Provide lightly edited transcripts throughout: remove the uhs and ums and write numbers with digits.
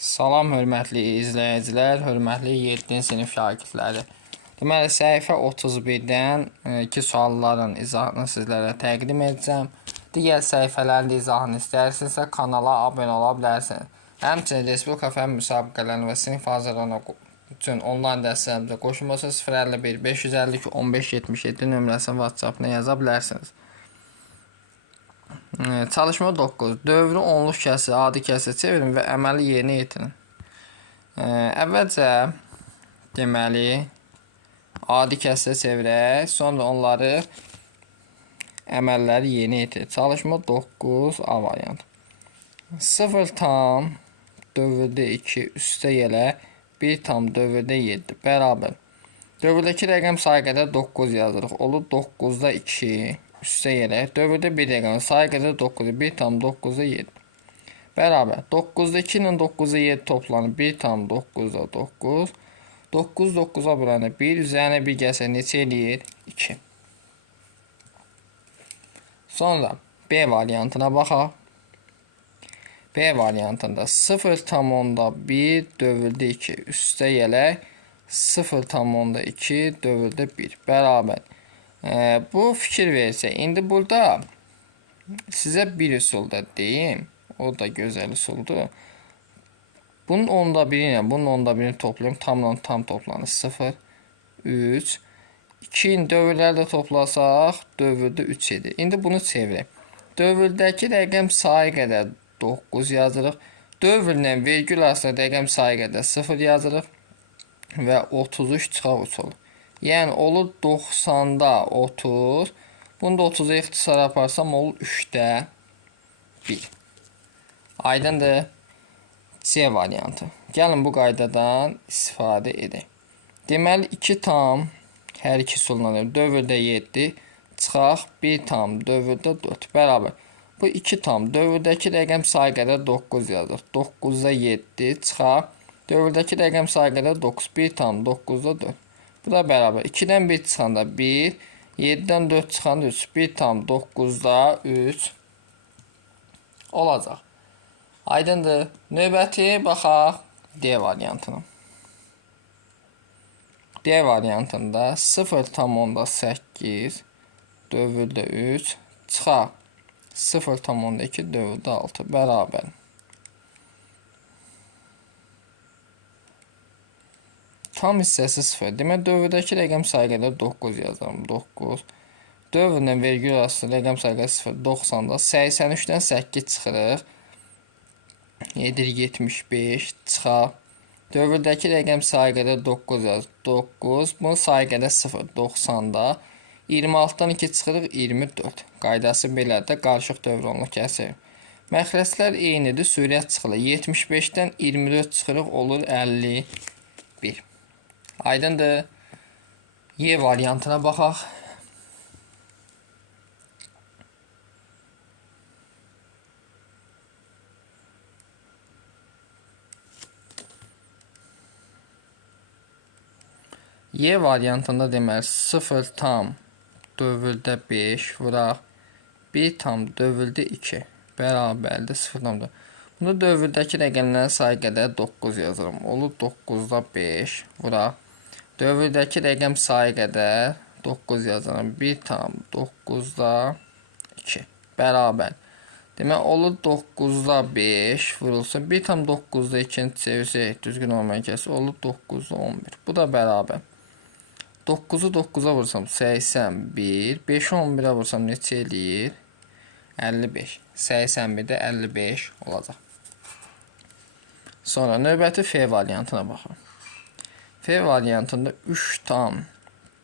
Salam hörmətli izləyicilər, hörmətli 7-ci sinif şagirdləri. Deməli, səhifə 31-dən ki sualların izahını sizlərə təqdim edəcəm. Digər səhifələrin də izahını istəyirsinizsə kanala abunə ola bilərsiniz. Həmçinin Respublika fənn müsabiqələrini və sinif hazırlamaq üçün onlayn dərslərimizə qoşulmasını 051 552 1577 nömrəsinin WhatsApp-ına yaza bilərsiniz. Çalışma 9. Dövrü onluq kəsri, adi kəsrə çevirin və əməli yerinə yetirin. Əvvəlcə deməli adi kəsrə çevirək, sonra onları əməlləri yerinə yetirir. Çalışma 9 A variantı. 0 tam dövrdə 2 üstə gələ 1 tam dövrdə 7 bərabər. Dövrdəki rəqəm sayı qədər 9 yazırıq. Olur 9-da 2 üstə gələk. Dövrdə 1 rəqəm sayı qədər 9, 1 tam 9-da 7 bərabər. 9-da 2 ilə 9-da 7 toplanır. 1 tam 9-da 9. 9 9-a bölənir 1. Üzərinə 1 gəlsə neçə eləyir? 2. Sonra B variantına baxaq. B variantında 0,1 dövrdə 2 üstə gələk 0,2 dövrdə 1 bərabər. Bu fikir verirsə, indi burada sizə bir üsulda deyim. O da gözəl üsuldur. Bunun onda biri ilə bunun onda birini toplayım. Tamla tam toplanır. 0, 3. 2-nin dövrlərdə toplasaq dövrdə 3 edir. İndi bunu çevirək. Dövrdəki rəqəm sayı qədər 9 yazırıq. Dövrlə vergül arasında rəqəm sayı qədər 0 yazırıq. Və 33 çıxaq 3 olur. Yəni olur 90-da 30. Bunu da 30'a ixtisar yaparsam olur 3'də 1. Aydındır. C variantı. Gəlin bu qaydadan istifadə edək. Deməli 2 tam hər iki sollanır. Dövrdə 7 çıxaq 1 tam dövrdə 4 bərabər. Bu 2 tam dövrdəki rəqəm sayı qədər 9 yazır. 9'da 7 çıxaq. Dövrdəki rəqəm sayı qədər 9. 1 tam 9'da 4. Bu da bərabər. 2-dən 1 çıxanda 1. 7-dən 4 çıxanda 3. 1 tam 9'da 3 olacaq. Aydındır. Növbəti baxaq D variantına. D variantında 0,8 dövrdə 3 çıxaq 0,2 dövrdə 6 bərabər. Tam hissəsi 0. Demək, dövrdəki rəqəm sayı qədər 9 yazarım. 9. Dövrlə vergül arasında rəqəm sayı qədər 0. 90-da 83-dən 8 çıxırıq. Edir 75 çıxaq. Dövrdəki rəqəm sayı qədər 9 yazır. 9. Bunun sayı qədər 0. 90-da 26-dan 2 çıxırıq. 24. Qaydası belədir. Qarışıq dövr onluq kəsir. Məxrəclər eynidir. Sürət çıxılır. 75-dən 24 çıxırıq. Olur 51. Aydındır. Y variantına baxaq. Y variantında deməli 0 tam dövrdə 5 vuraq 1 tam dövrdə 2 bərabərdir 0 tam da. Bunda dövrdəki rəqəmlərin sayı qədər 9 yazırım. Olur 9'da 5 vuraq. Dövrdəki rəqəm sayı qədər 9 yazırım. 1 tam 9'da 2 bərabər. Demək olur 9'da 5 vurulsun. 1 tam 9'da 2'ni çevirsək düzgün olmayan kəsi olur 9'da 11. Bu da bərabər. 9'u 9'a vursam 81. 5'i 11'ə vursam neçə eləyir? 55. 81'də 55 olacaq. Sonra növbəti F variantına baxaq. F variantında 3 tam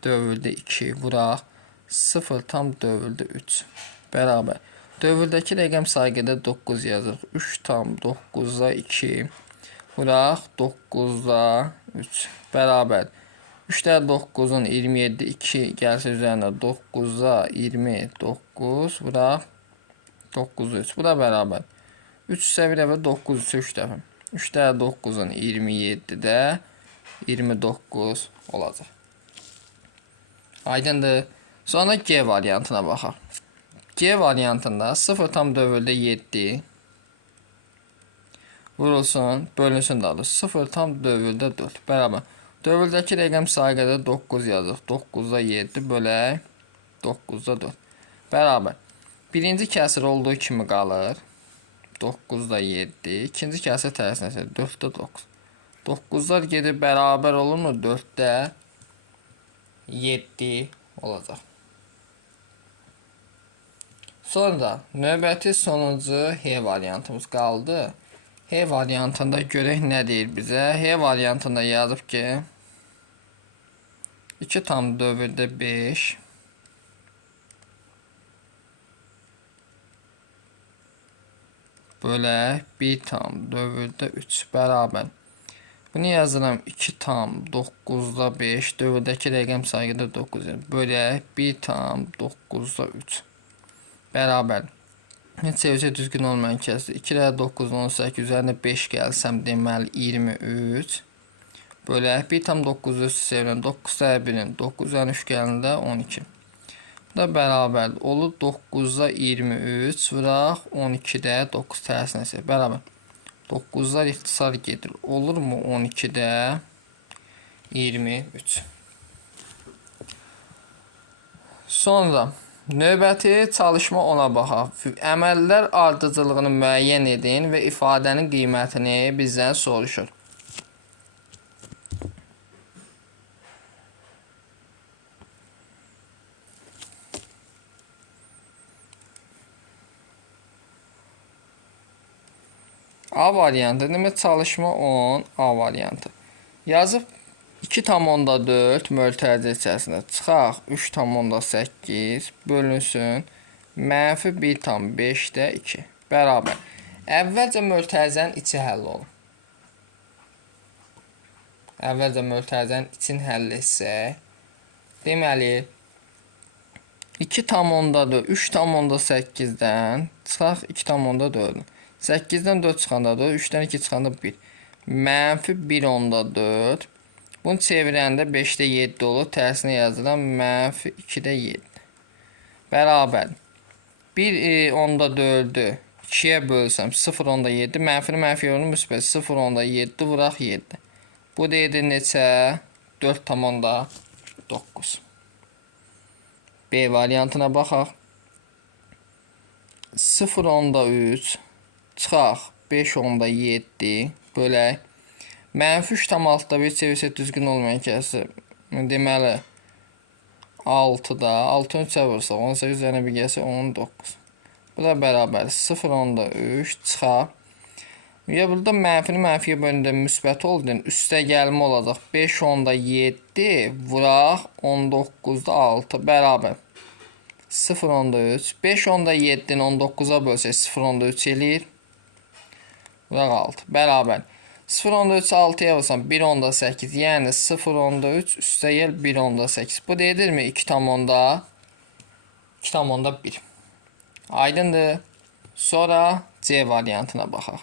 dövrdə 2 vuraq 0 tam dövrdə 3 bərabər. Dövrdəki rəqəm sayı qədər 9 yazırıq. 3 tam 9'da 2 vuraq 9'da 3 bərabər. 3'də 9'un 27 2 gəlsə üzərində 9'da 29 vuraq 9'da 3. Bu da bərabər. 3 üstə 1 dəfə 9 üstə 3 dəfə. 3'də 9'un 27'də 29 olacaq. Aydındır. Sonra G variantına baxaq. G variantında 0 tam dövrdə 7 vurulsun, bölünsün daha doğrusu. 0 tam dövüldə 4 bərabər. Dövüldəki rəqəm sayı qədər 9 yazıq. 9-da 7 bölək 9-da 4 bərabər. Birinci kəsir olduğu kimi qalır. 9-da 7. İkinci kəsir tərsinə 4-də 9. 9'lar gedib bərabər olurmu? 4-də 7 olacaq. Sonra növbəti sonuncu H variantımız qaldı. H variantında görək nə deyir bizə? H variantında yazıb ki 2 tam dövrdə 5 bölək 1 tam dövrdə 3 bərabər. Bunu yazıram 2 tam 9'da 5 dövrdəki rəqəm sayıda 9 bölək 1 tam 9'da 3 bərabər. Çevirsə düzgün olmayan kəsdir. 2 ilə 9 18 üzərində 5 gəlsəm deməli 23 bölək 1 tam 9 üstü çevirəm 9 da 1'in 9 üzərində 3 gələndə 12. Bu da bərabər olur 9'da 23 vuraq 12'də 9 tərsinə çevir bərabər. 9'lar ixtisar gedir. Olurmu 12'də 23? Sonra növbəti çalışma ona baxaq. Əməllər ardıcıllığını müəyyən edin və ifadənin qiymətini bizdən soruşur. A variantı demək çalışma 10 A variantı. Yazıb 2,4 mötərizə içərisində çıxaq 3,8 bölünsün mənfi 1,5-də 2 bərabər. Əvvəlcə mötərizənin içi həll olur. Əvvəlcə mötərizənin için həll etsək deməli 2,4 3,8-dən çıxaq 2,4 8-dən 4 çıxanda 4 3-dən 2 çıxanda 1 mənfi 1,4 bunu çevirəndə 5-də 7 olur. Tərsinə yazıram. Mənfi 2-də 7. Bərabər. 1,4'ü 2'yə bölsəm 0,7. Mənfini mənfiyə vurulur. Müsbət 0,7 vuraq 7. Bu da edir neçə? 4,9. B variantına baxaq. 0,3 çıxaq 5,7 bölək. Mənfi 3,6'da 1 çevirsək düzgün olmayan kəsir. Deməli 6'da 6'ın 3'ə vursaq 18 üzərinə bir gəlsə 19. Bu da bərabər 0,3 çıxaq. Ya burada mənfini mənfiyə bölündə müsbət oldu. Üstə gəlmə olacaq 5,7 vuraq 19'da 6 bərabər. 0,3 5,7'ni 19'a bölsək 0,3 eləyir. Vuraq 6 bərabər. 0,3 6'ya vursam 1,8 yəni 0,3 üstə gəl 1,8. Bu deyildirmi 2,1. Aydındır. Sonra C variantına baxaq.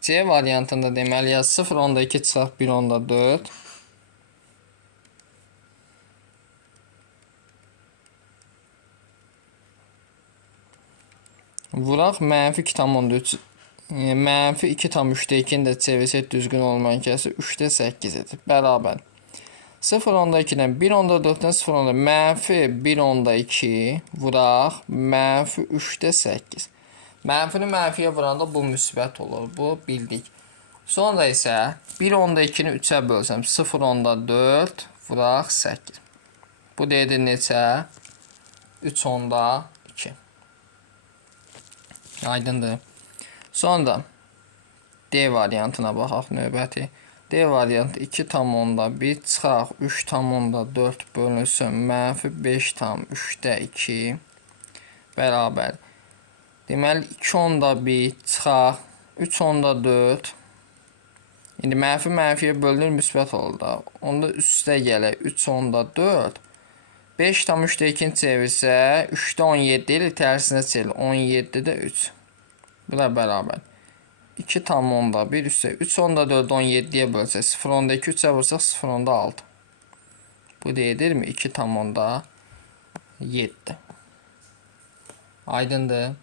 C variantında deməli ya 0,2 çıxaq 1,4. Vuraq mənfi 2,3 mənfi 2,3'də 2'ni də çevirsək düzgün olmayan kəsi 3'də 8 edir. Bərabər. 0,2'dən 1,4'dən 0,2 mənfi 1,2 vuraq mənfi 3'də 8. Mənfini mənfiyə vuranda bu müsbət olur. Bu bildik. Sonra isə 1,2'ni 3'ə bölsəm 0,4 vuraq 8. Bu deyir neçə? 3,2. Aydındır. Sonra D variantına baxaq növbəti. D variantı 2,1 çıxaq 3,4 bölünsün mənfi 5,3'də 2 bərabər. Deməli 2,1 çıxaq 3,4. İndi mənfi mənfiyə bölünür müsbət olur da. Onda üstə gələk 3,4. 5,3'də 2'ni çevirsə 3'də 17 ilə tərsinə çevir. 17'də 3. Bu da bərabər. 2,1 üstə 3,4 17'yə bölsək 0,2 3'ə vursaq 0,6. Bu deyildirmi? 2,7. Aydındır.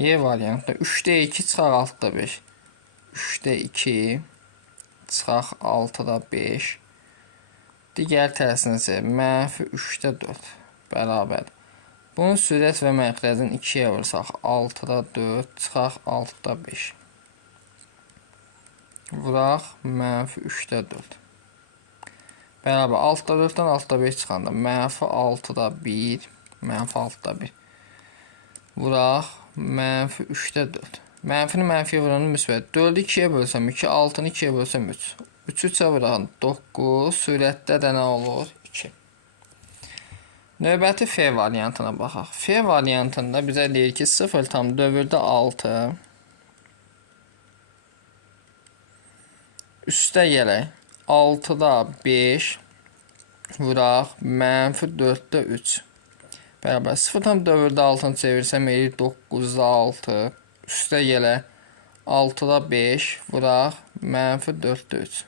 Y variantda 3'də 2 çıxaq 6-da 5. 3'də 2 çıxaq 6-da 5. Digər tərsinə isə -3'də 4 bərabər. Bunun sürət və məxrəcini 2-yə vursaq 6-da 4 çıxaq 6-da 5. Vuraq -3'də 4. Bərabər 6-da 4-dən 6-da 5 çıxanda -6-da 1 -6-da 1. Vuraq -3'də 4. Mənfini mənfiyə vuranı müsbət. 4'ü 2'yə bölsəm 2, 6'nı 2'yə bölsəm 3. 3'ü 3'ə vuran 9, sürətdə də nə olur? 2. Növbəti F variantına baxaq. F variantında bizə deyir ki, 0,6 üstə gələk 6'da 5 vuraq -4'də 3. Bərabər 0,4'dən çevirsəm 9'da 6 üstə gələ 6'da 5 vuraq -4'də 3.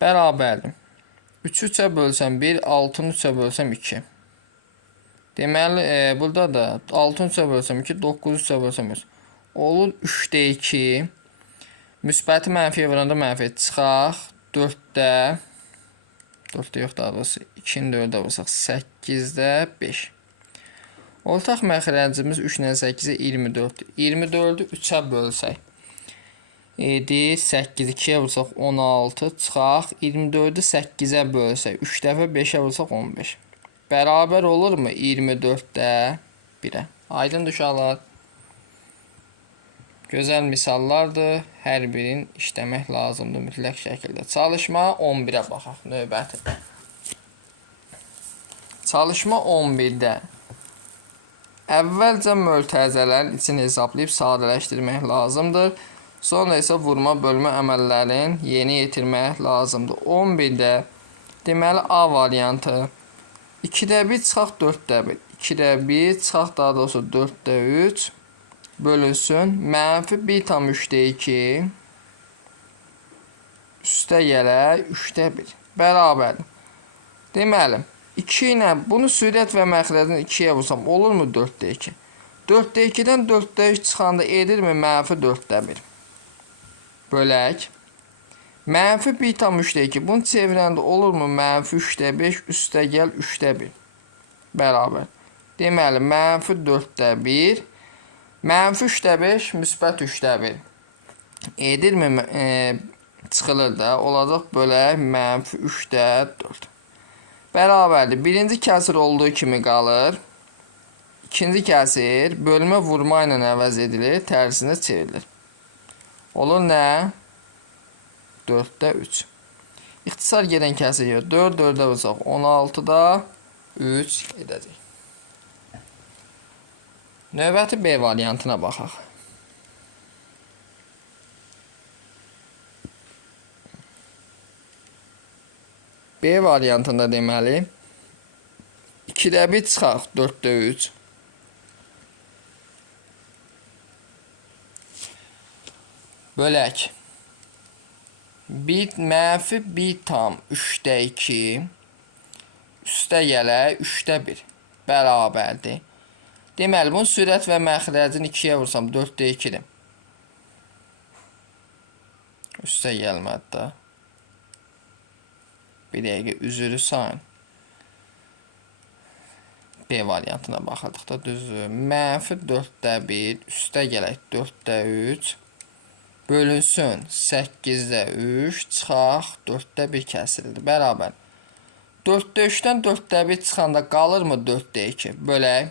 Bərabərdir. 3'ü 3'ə bölsəm 1, 6'nı 3'ə bölsəm 2. Deməli, burada da 6'nı 3'ə bölsəm 2, 9'u 3'ə bölsəm 3. Olur 3'də 2. Müsbəti mənfiyə vuranda mənfi çıxaq 4'də 4'də yox, daha doğrusu 2'ni 4'ə vursaq 8'də 5. Ortaq məxrəcimiz 3 ilə 8-ə 24. 24'ü 3'ə bölsək 7, 8, 2'yə vursaq 16, çıxaq 24'ü 8'ə bölsək 3 dəfə 5'ə vursaq 15. Bərabər olurmu 24'də 1'ə? Aydındır uşaqlar. Gözəl misallardır. Hər birini işləmək lazımdır mütləq şəkildə. Çalışma 11'ə baxaq növbəti. Çalışma 11'də əvvəlcə mötərizələrin içini hesablayıb sadələşdirmək lazımdır. Sonra isə vurma bölmə əməllərini yeni yetirmək lazımdır. 11'də deməli A variantı 2'də 1 çıxaq 4'də 1. 2'də 1 çıxaq daha doğrusu 4'də 3 bölünsün -1,3'də 2 üstə gələk 3'də 1 bərabər. Deməli 2 ilə bunu sürət və məxrəcini 2'yə vursam olurmu 4'də 2? 4'də 2'dən 4'də 3 çıxanda edirmi -4'də 1? Bölək. -1,3'də 2 bunu çevirəndə olurmu -3'də 5 üstə gəl 3'də 1 bərabər. Deməli -4'də 1 -3'də 5 müsbət 3'də 1 edirmi çıxılır da olacaq bölək -3'də 4 bərabərdir. Birinci kəsir olduğu kimi qalır. İkinci kəsir bölmə vurma ilə əvəz edilir, tərsinə çevrilir. Olur nə? 4'də 3. İxtisar gedən kəsir yox. 4 4'ə vursaq 16'da 3 edəcək. Növbəti B variantına baxaq. B variantında deməli 2'də 1 çıxaq 4'də 3. Bölək. -1,3'də 2 üstə gələk 3'də 1 bərabərdir. Deməli, bunun sürət və məxrəcini 2'yə vursam 4'də 2'dir. Üstə gəlmədi də. Bir dəqiqə üzürü sayın. B variantına baxırdıqda düzdür. -4'də 1 üstə gələk 4'də 3 bölünsün 8'də 3 çıxaq 4'də 1 kəsildi. Bərabər. 4'də 3'dən 4'də 1 çıxanda qalırmı 4'də 2? Bölək.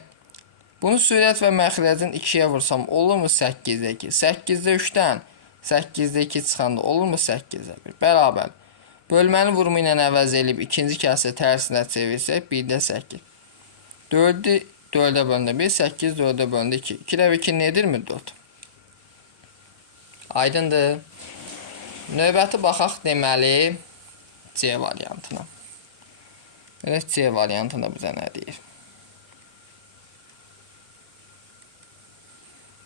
Bunu sürət və məxrəcini 2'yə vursam olurmu 8'də 2? 8'də 3'dən 8'də 2 çıxanda olurmu 8'də 1? Bərabər. Bölməni vurma ilə əvəz edib ikinci kəsiri tərsinə çevirsək 1'də 8. 4'ü 4'ə bölündə 1, 8 4'ə bölündə 2. 2'də 2 nedirmi 4? Aydındır. Növbəti baxaq deməli C variantına. Evet, C variantında bizə nə deyir?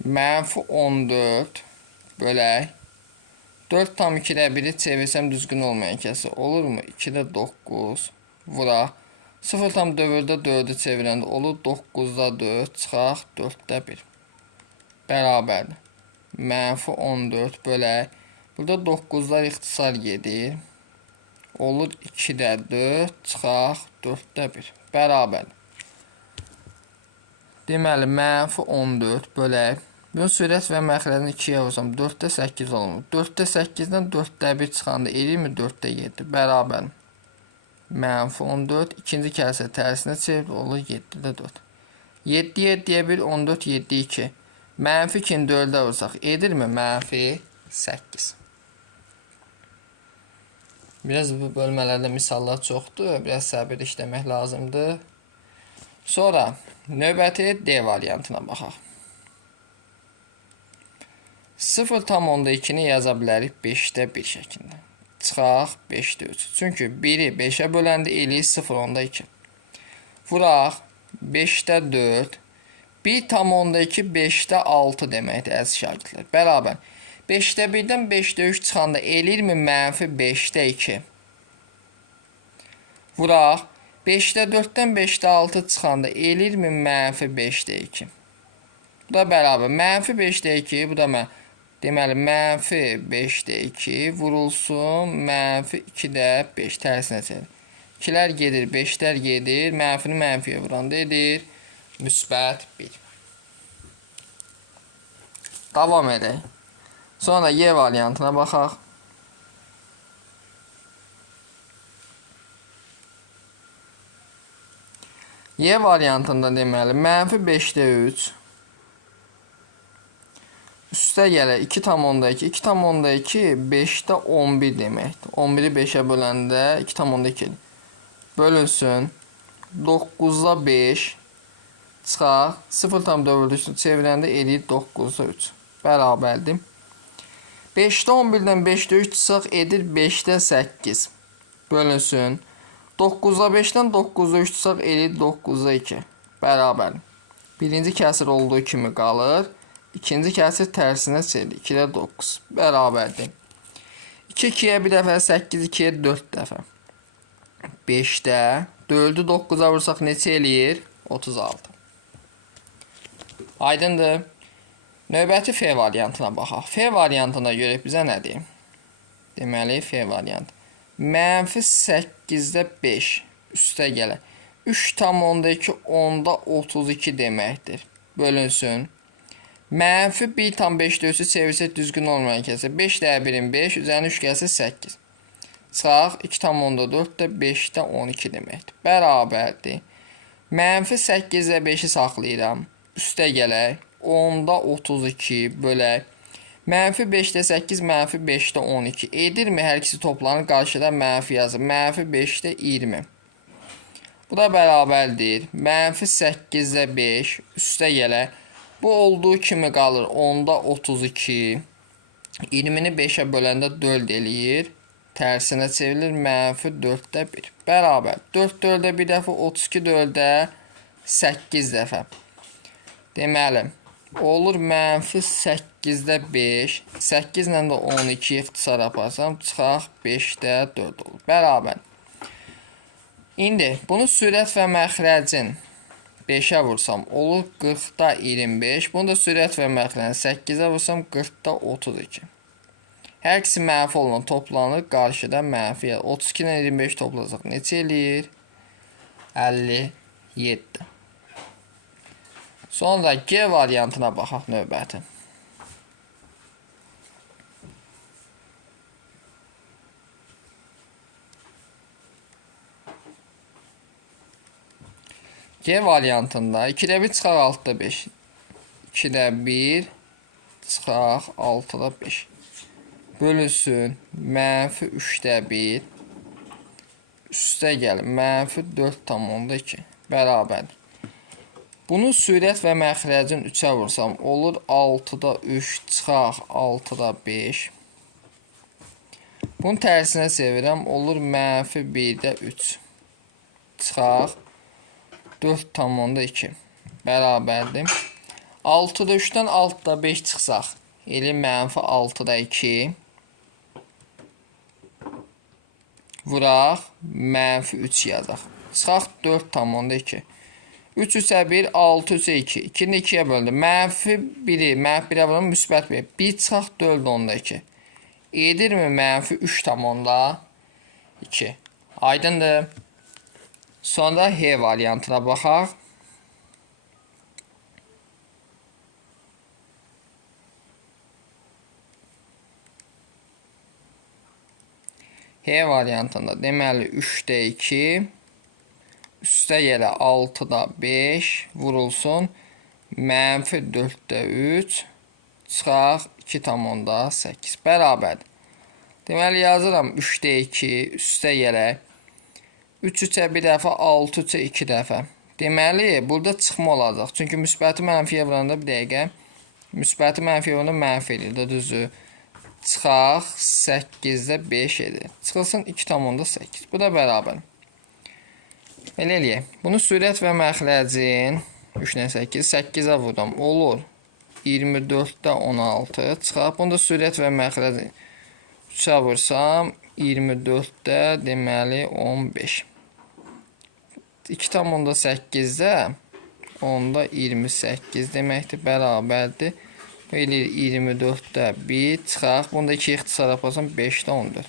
mənfi 14 bölək 4 tam 2-də 1-i çevirsəm düzgün olmayan kəsi olurmu? 2-də 9 vuraq. 0 tam dövrdə 4-ü çevirəndə olur 9-da 4 çıxaq 4-də 1. Bərabərdir. Mənfi 14 bölək. Burada 9-lar ixtisar gedir. Olur 2-də 4 çıxaq 4-də 1. Bərabərdir. Deməli, mənfi 14 bölək. Bunun sürət və məxrəcini 2-yə vursam 4-də 8 olmur. 4-də 8-dən 4-də 1 çıxanda eləyirmi 4-də 7? Bərabər. Mənfi 14. İkinci kəlsə tərsinə çevir, olur 7-də 4. 7 7-yə 1, 14 7 2. Mənfi 2-ni 4-də vursaq edirmi? Mənfi 8. Biraz bu bölmələrdə misallar çoxdur. Biraz səbir işləmək lazımdır. Sonra növbəti D variantına baxaq. 0,2-ni yaza bilərik 5-də 1 şəklində. Çıxaq 5-də 3. Çünki 1-i 5-ə böləndə eləyir 0,2. Vuraq 5-də 4. 1,2 5-də 6 deməkdir əziz şagirdlər. Bərabər. 5-də 1-dən 5-də 3 çıxanda eləyirmi mənfi 5-də 2. Vuraq. 5-də 4-dən 5-də 6 çıxanda eləyirmi mənfi 5-də 2. Bu da bərabər. Mənfi 5-də 2. Bu da deməli, mənfi 5-də 2 vurulsun, mənfi 2-də 5 tərsinə çevir. 2-lər gedir, 5-lər gedir, mənfini mənfiyə vuranda edir, müsbət 1. Davam edək. Sonra Y variantına baxaq. Y variantında deməli, mənfi 5-də 3 üstə gələ 2,2. 2,2 5-də 11 deməkdir. 11-i 5-ə böləndə 2,2 bölünsün. 9-da 5 çıxaq. 0,4 çevirəndə eləyir 9-da 3. Bərabərdir. 5-də 11-dən 5-də 3 çıxaq edir 5-də 8. Bölünsün. 9-da 5-dən 9-da 3 çıxaq eləyir 9-da 2. Bərabərdir. Birinci kəsir olduğu kimi qalır. İkinci kəsir tərsinə çevir. 2-də 9. Bərabərdir. 2 2-yə bir dəfə, 8 2-yə 4 dəfə. 5-də 4-ü 9-a vursaq neçə eləyir? 36. Aydındır. Növbəti F variantına baxaq. F variantına görə bizə nədir? Deməli, F variantı. Mənfi 8-də 5 üstə gələ. 3,2 10-da 32 deməkdir. Bölünsün. Mənfi 1,5-də 3-ü çevirsək düzgün olmayan kəsə. 5-də 1-in 5, üzərinə 3 gəlsə 8. Çıxaq 2,4-də 5-də 12 deməkdir. Bərabərdir. Mənfi 8-də 5-i saxlayıram. Üstə gələk. 10-da 32 bölək. Mənfi 5-də 8, mənfi 5-də 12. Edirmi hər ikisi toplanır? Qarşıda mənfi yazır. Mənfi 5-də 20. Bu da bərabərdir. Mənfi 8-də 5 üstə gələk. Bu olduğu kimi qalır 10-da 32. 20-ni 5-ə böləndə 4 eləyir. Tərsinə çevrilir. Mənfi 4-də 1. Bərabər. 4 4-də bir dəfə, 32 4-də 8 dəfə. Deməli, olur mənfi 8-də 5. 8 ilə də 12 ixtisar aparsam, çıxaq 5-də 4 olur. Bərabər. İndi bunu sürət və məxrəcin 5-ə vursam olur 40-da 25. Bunu da sürət və məxrəcin 8-ə vursam 40-da 32. Hər ikisi mənfi olan toplanır. Qarşıda mənfi. 32 ilə 25 toplasaq neçə eləyir? 57. Sonra G variantına baxaq növbəti. G variantında 2-də 1 çıxaq 6-da 5. 2-də 1 çıxaq 6-da 5. Bölünsün. Mənfi 3-də 1. Üstə gəlir. Mənfi 4,2. Bərabərdir. Bunu sürət və məxrəcin 3-ə vursam olur 6-da 3 çıxaq 6-da 5. Bunu tərsinə çevirəm olur mənfi 1-də 3 çıxaq 4,2 bərabərdir. 6-da 3-dən 6-da 5 çıxsaq, elə mənfi 6-da 2. Vuraq, mənfi 3 yazaq. Çıxaq 4,2. 3 3-ə 1, 6 3-ə 2. 2-ni 2-yə böldüm. Mənfi 1-i, mənfi 1-ə böldüm, müsbət 1. 1 çıxaq 4,2. Edirmi mənfi 3,2. Aydındır. Sonra H variantına baxaq. H variantında deməli 3-də 2, üstə yerə 6-da 5 vurulsun, mənfi 4-də 3, çıxaq 2,8 bərabərdir. Deməli yazıram 3-də 2, üstə yerə 3 3-ə 1 dəfə, 6 3-ə 2 dəfə. Deməli burada çıxma olacaq. Çünki müsbəti mənfiyə vuranda bir dəqiqə, müsbəti mənfiyə vuranda mənfi edir də, düzdür. Çıxaq 8-də 5 edir. Çıxılsın 2,8. Bu da bərabər. Belə eləyək. Bunu sürət və məxrəcin 3-lə 8, 8-ə vurdum. Olur. 24-də 16. Çıxaq. Bunu da sürət və məxrəcin 3-ə vursam 24-də deməli 15. 2,8-də 10-da 28 deməkdir. Bərabərdir. Belə 24-də 1 çıxaq. Bunda 2 ixtisar yaparsam 5-də 14.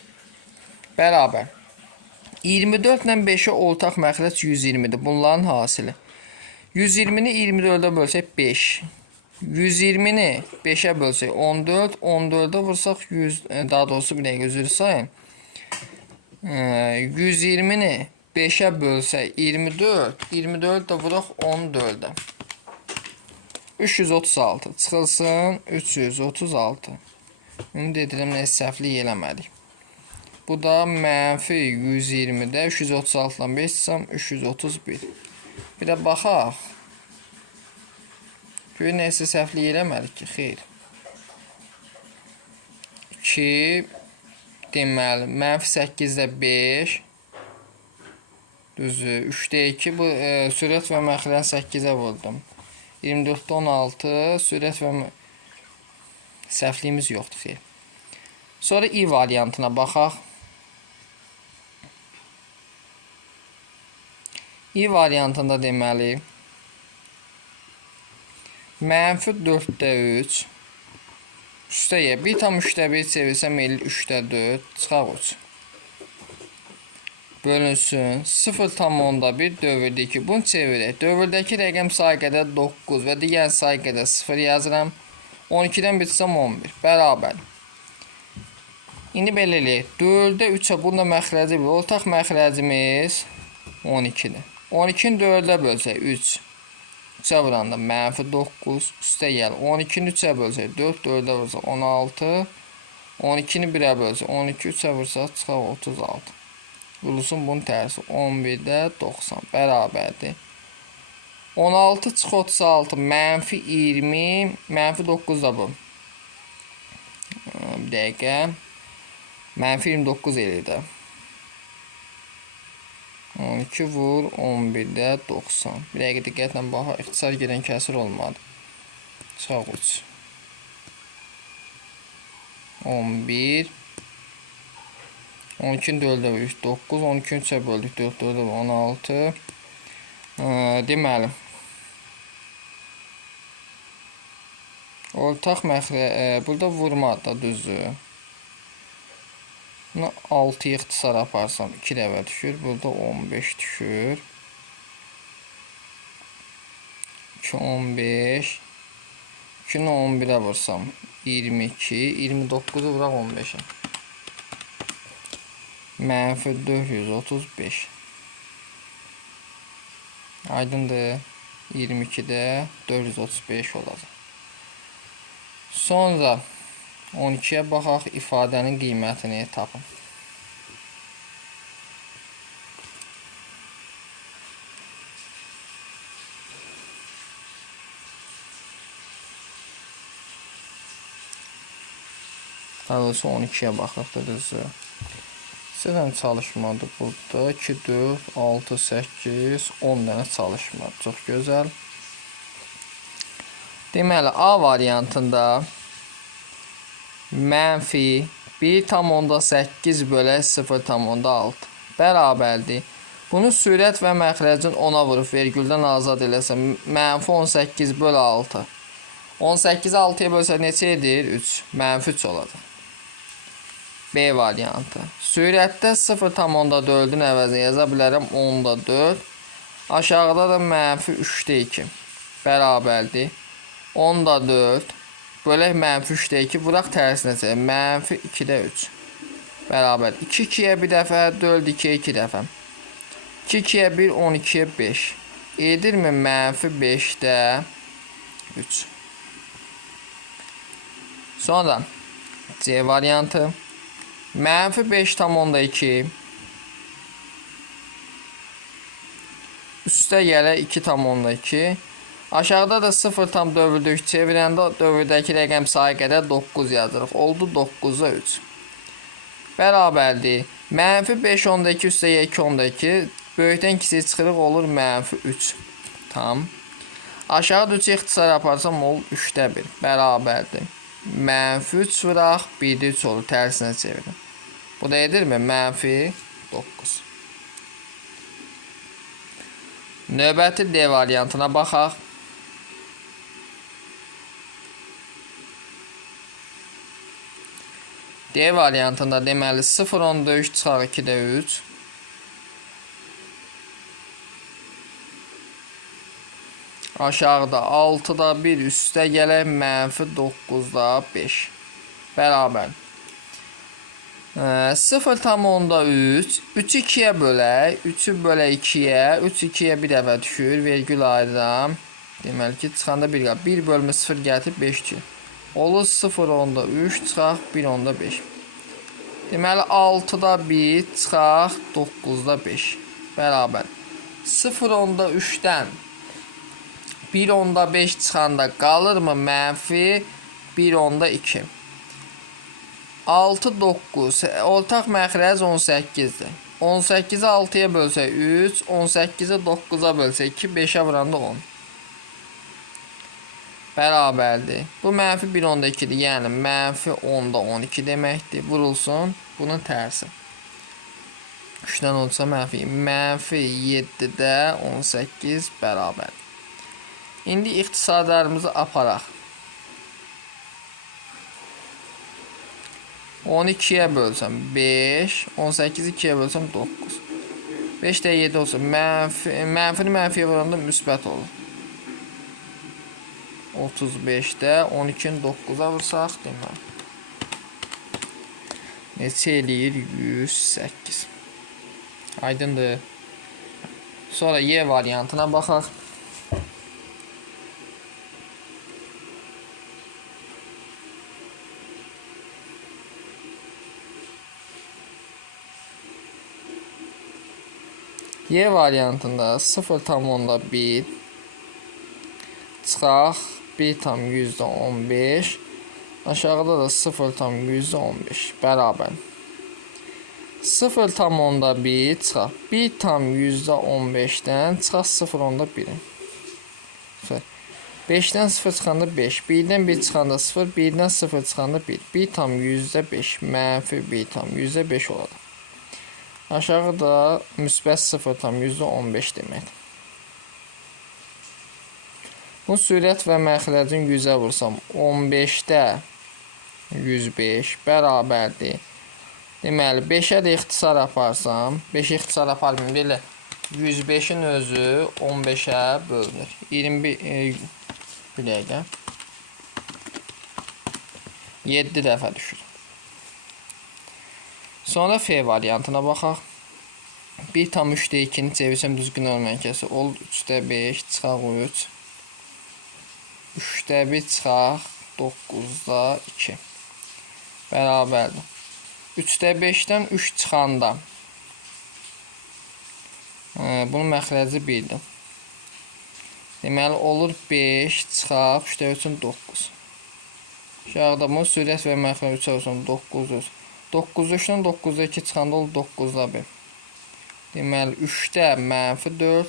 Bərabər. 24 ilə 5-ə ortaq məxrəc 120-dir. Bunların hasili. 120-ni 24-də bölsək 5. 120-ni 5-ə bölsək 14. 14-də vursaq 100, daha doğrusu bir dəqiqə üzr sayın. 120-ni 5-ə bölsək 24. 24 də vuraq 14-də. 336 çıxılsın 336. Ümid edirəm nə səhvlik eləmədik. Bu da mənfi 120-də 336-dan 5 çıxsam 331. Bir də baxaq. Görün nəsə səhvlik eləmədik ki, xeyr. 2 deməli mənfi 8-də 5. Düzdür. 3-də 2 bu sürət və məxrəni 8-ə vurdum. 24-də 16 sürət və səhvliyimiz yoxdur, xeyr. Sonra I variantına baxaq. I variantında deməli mənfi 4-də 3 üstə yer 1,3-də 1 çevirsəm 3-də 4 çıxaq 3. Bölünsün 0,1 dövrdür 2. Bunu çevirək. Dövrdəki rəqəm sayı qədər 9 və digər sayı qədər 0 yazıram. 12-dən bitsəm 11. Bərabər. İndi belə eləyək. 4-də 3-ə bunda məxrəci bir. Ortaq məxrəcimiz 12-dir. 12-ni 4-də bölsək 3. 3-ə vuranda mənfi 9 üstə gəl. 12-ni 3-ə bölsək 4. 4-də vursaq 16. 12-ni 1-ə bölsək 12. 3-ə vursaq çıxaq 36. Vurulsun bunun tərsi 11-də 90 bərabərdir. 16 çıx 36 mənfi 20 mənfi 9 da bu. Bir dəqiqə. Mənfi 29 eləyir də. 12 vur 11-də 90. Bir dəqiqə diqqətlə baxaq. İxtisar gedən kəsir olmadı. Çıxaq 3. 11 12-ni 4-də böldük 9, 12-ni 3-ə böldük 4, 4-də 16. Deməli, ortaq məxrə, burada vurmadı da düzdür. Bunu 6 ixtisar aparsam 2 dəvə düşür, burada 15 düşür. 2, 15. 2-ni 11-ə vursam 22, 29-u vuraq 15-ə. Mənfi 435. Aydındır. 22-də 435 olacaq. Sonra 12-yə baxaq, ifadənin qiymətini tapın. Daha doğrusu 12-yə baxaq da düzdür. Sizdən çalışmadır burada. 2, 4, 6, 8, 10 dənə çalışmadır. Çox gözəl. Deməli, A variantında mənfi 1,8 bölək 0,6 bərabərdir. Bunu sürət və məxrəcin 10-a vurub vergüldən azad eləsə, mənfi 18 bölü 6. 18-i 6-ya bölsə neçə edir? 3. Mənfi 3 olacaq. B variantı. Sürətdə 0,4-ün əvəzinə yaza bilərəm 10-4. Aşağıda da mənfi 3-də 2 bərabərdir. 10-4 bölək mənfi 3-də 2 vuraq tərsinə çək. Mənfi 2-də 3 bərabər. 2 2-yə bir dəfə, 4 2-yə 2 dəfə. 2 2-yə 1, 12-yə 5. Edirmi mənfi 5-də 3. Sonra C variantı. Mənfi 5,2 üstə gələ 2,2. Aşağıda da 0,4 çevirəndə dövrdəki rəqəm sayı qədər 9 yazırıq. Oldu 9'a 3. Bərabərdir. Mənfi 5,2 üstə 2,2 böyükdən kiçik çıxırıq olur mənfi 3. Tam. Aşağı 3 ixtisar yaparsam olur 3'də 1. Bərabərdir. Mənfi 3 vuraq 1'də 3 olur. Tərsinə çevirin. Bu da edirmi? Mənfi 9. Növbəti D variantına baxaq. D variantında deməli 0,13 çıxar 2'də 3. Aşağıda 6'da 1 üstə gələk mənfi 9'da 5 bərabər. 0,3 3'ü 2'yə bölək. 3'ü bölək 2'yə. 3 2'yə bir dəfə düşür. Vergül ayıram. Deməli ki çıxanda 1 qalır. 1 bölmə 0 gətirib 5 2. Olur 0,3 çıxaq 1,5. Deməli 6'da 1 çıxaq 9'da 5 bərabər. 0,3'dən 1,5 çıxanda qalırmı mənfi 1,2. 6 9 ortaq məxrəc 18'dir. 18'i 6'ya bölsə 3, 18'i 9'a bölsə 2, 5'ə vuranda 10. Bərabərdir. Bu mənfi 1,2'dir. Yəni mənfi 10'da 12 deməkdir. Vurulsun. Bunun tərsi. 3'dən olsa mənfi 7'də 18 bərabər. İndi ixtisarlarımızı aparaq. 12'yə bölsəm 5, 18'i 2'yə bölsəm 9. 5'də 7 olsa mənfini mənfiyə vuranda müsbət olur. 35'də 12'ni 9'a vursaq demək. Neçə eləyir? 108. Aydındır. Sonra Y variantına baxaq. Y variantında 0,1 çıxaq 1,15 aşağıda da 0,15 bərabər. 0,1 çıxaq 1,15'dən çıxaq 0,1. 5'dən 0 çıxanda 5, 1'dən 1 çıxanda 0, 1'dən 0 çıxanda 1. 1,5 mənfi 1,5 olacaq. Aşağıda müsbət 0,15 deməkdir. Bu sürət və məxrəcin 100'ə vursam 15'də 105 bərabərdir. Deməli 5'ə də ixtisar aparsam, 5 ixtisar aparmayım belə 105'in özü 15'ə bölünür. 21 bir dəqiqə 7 dəfə düşür. Sonra F variantına baxaq. 1,3'də 2'ni çevirsəm düzgün olmayan kəsi olur 3'də 5 çıxaq 3. 3'də 1 çıxaq 9'da 2 bərabərdir. 3'də 5'dən 3 çıxanda bunun məxrəci 1'dir. Deməli olur 5 çıxaq 3'də 3'ün 9. Aşağıda bu sürət və məxrəc 3'ə vursam 9 9'dan 9'da 2 çıxanda olur 9'da 1. Deməli 3'də mənfi 4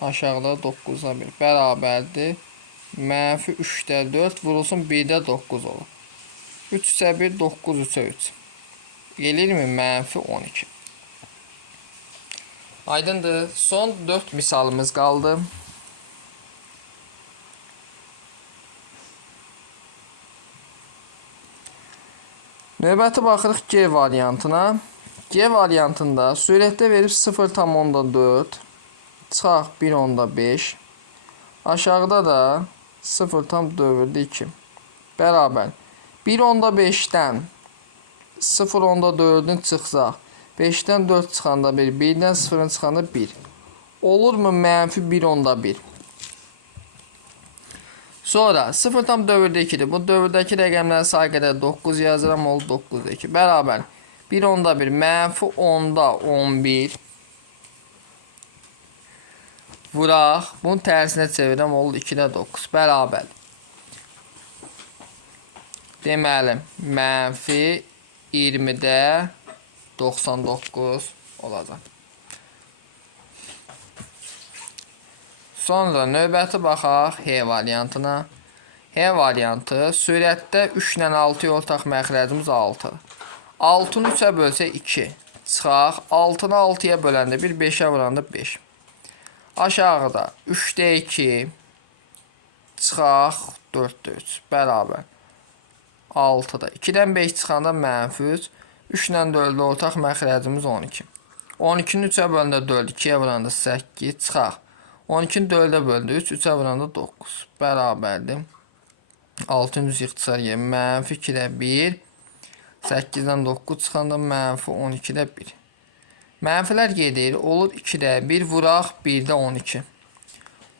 aşağıda 9'da 1 bərabərdir mənfi 3-də 4 vurulsun 1-də 9 olur. 3-3-ə 1, 9-3-ə 3. Elirmi? Mənfi 12. Aydındır. Son 4 misalımız qaldı. Növbəti baxırıq G variantına. G variantında surətdə verib 0,4, çıxaq 1,5. Aşağıda da 0,2 bərabər. 1,5-dən 0,4-ün çıxsaq, 5-dən 4 çıxanda 1, 1-dən 0-ın çıxanda 1. Olurmu mənfi 1,1? Sonra 0,4-2-dir. Bu dövrdəki rəqəmlərin sayı qədər 9 yazıram, oldu 9,2. Bərabər 1,1 mənfi 10,11. Vuraq. Bunun tərsinə çevirəm, oldu 2,9. Bərabər. Deməli, mənfi 20-də 99 olacaq. Sonra növbəti baxaq H variantına. H variantı surətdə 3 ilə 6-ya ortaq məxrəcimiz 6. 6-nı 3-ə bölsə 2. Çıxaq 6-nı 6-ya böləndə 1, 5-ə vuranda 5. Aşağıda 3-də 2. Çıxaq 4-də 3. Bərabər 6-da. 2-dən 5 çıxanda mənfi 3. 3 ilə 4-də ortaq məxrəcimiz 12. 12-ni 3-ə böləndə 4, 2-yə vuranda 8. Çıxaq 12-ni 4-ə böldü 3, 3-ə vuranda 9. Bərabərdir. 6-ın üz ixtisar yeri mənfi 2-də 1. 8-dən 9 çıxanda mənfi 12-də 1. Mənfilər gedir. Olur 2-də 1. Vuraq 1-də 12.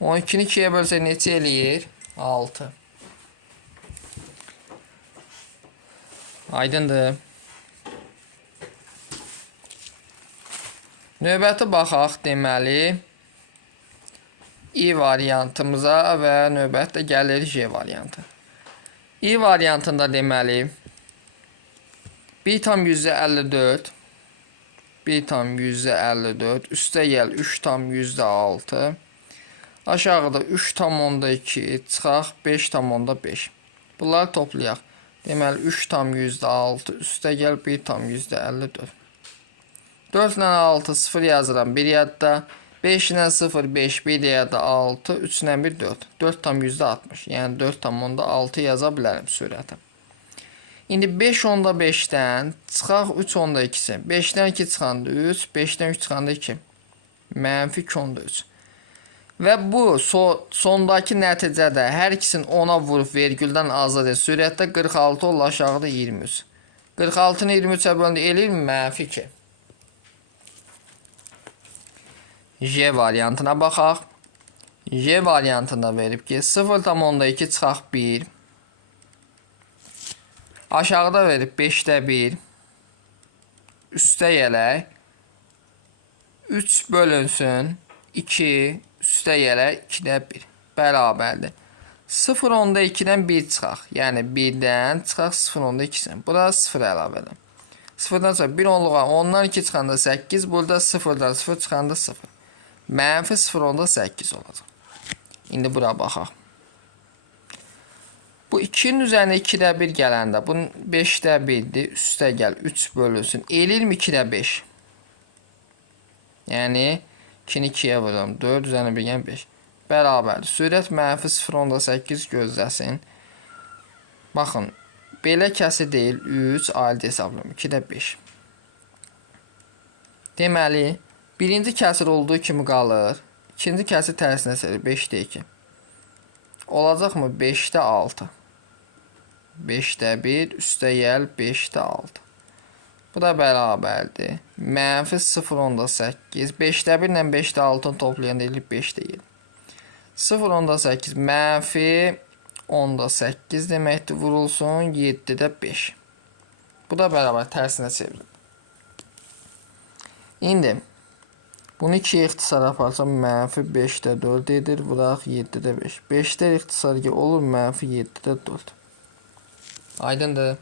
12-ni 2-yə bölsə neçə eləyir? 6. Aydındır. Növbəti baxaq deməli I variantımıza və növbətdə gəlir J variantı. I variantında deməli 1,54 1,54 üstə gəl 3,6 aşağıda 3,2 çıxaq 5,5. Bunları toplayaq. Deməli 3,6 üstə gəl 1,54. 4 ilə 6 0 yazıram 1 yadda. 5 ilə 0, 5, 1 ilə 6, 3 ilə 1, 4. 4,60. Yəni 4,6 yaza bilərəm sürəti. İndi 5,5-dən çıxaq 3,2-si. 5-dən 2 çıxanda 3, 5-dən 3 çıxanda 2. Mənfi 2,3. Və bu sondakı nəticədə hər ikisini 10-a vurub vergüldən azad et. Sürətdə 46 olur, aşağıda 23. 46-nı 23-ə bölündə eləyirmi? Mənfi 2. J variantına baxaq. J variantında verib ki 0,2 çıxaq 1. Aşağıda verib 5-də 1. Üstə gələk 3 bölünsün 2. Üstə gələk 2-də 1. Bərabərdir. 0,2-dən 1 çıxaq. Yəni 1-dən çıxaq 0,2-sən. Burada 0 əlavə edəm. 0-dan sonra 1 onluğa 10-dan 2 çıxanda 8. Burada 0-dan 0 çıxanda 0. Mənfi 0,8 olacaq. İndi bura baxaq. Bu 2-nin üzərində 2-də 1 gələndə, bunun 5-də 1-dir, üstə gəl 3 bölünsün. Elirmi 2-də 5? Yəni 2-ni 2-yə vururum. 4 üzərində 1 gələn 5. Bərabərdir. Sürət mənfi 0,8 gözləsin. Baxın, belə kəsi deyil, 3 ayrı hesablayım. 2-də 5. Deməli, birinci kəsir olduğu kimi qalır. İkinci kəsir tərsinə sərir. 5-də 2. Olacaqmı? 5-də 6. 5-də 1. Üstə gəl 5-də 6. Bu da bərabərdir. Mənfi 0,8. 5-də 1 ilə 5-də 6-ını toplayanda eləyib 5-də 7. 0,8 mənfi 10,8 deməkdir. Vurulsun 7-də 5. Bu da bərabər tərsinə çevirir. İndi bunu 2 ixtisar aparsam mənfi 5-də 4 edir. Vuraq 7-də 5. 5-də ixtisar olur mənfi 7-də 4. Aydındır.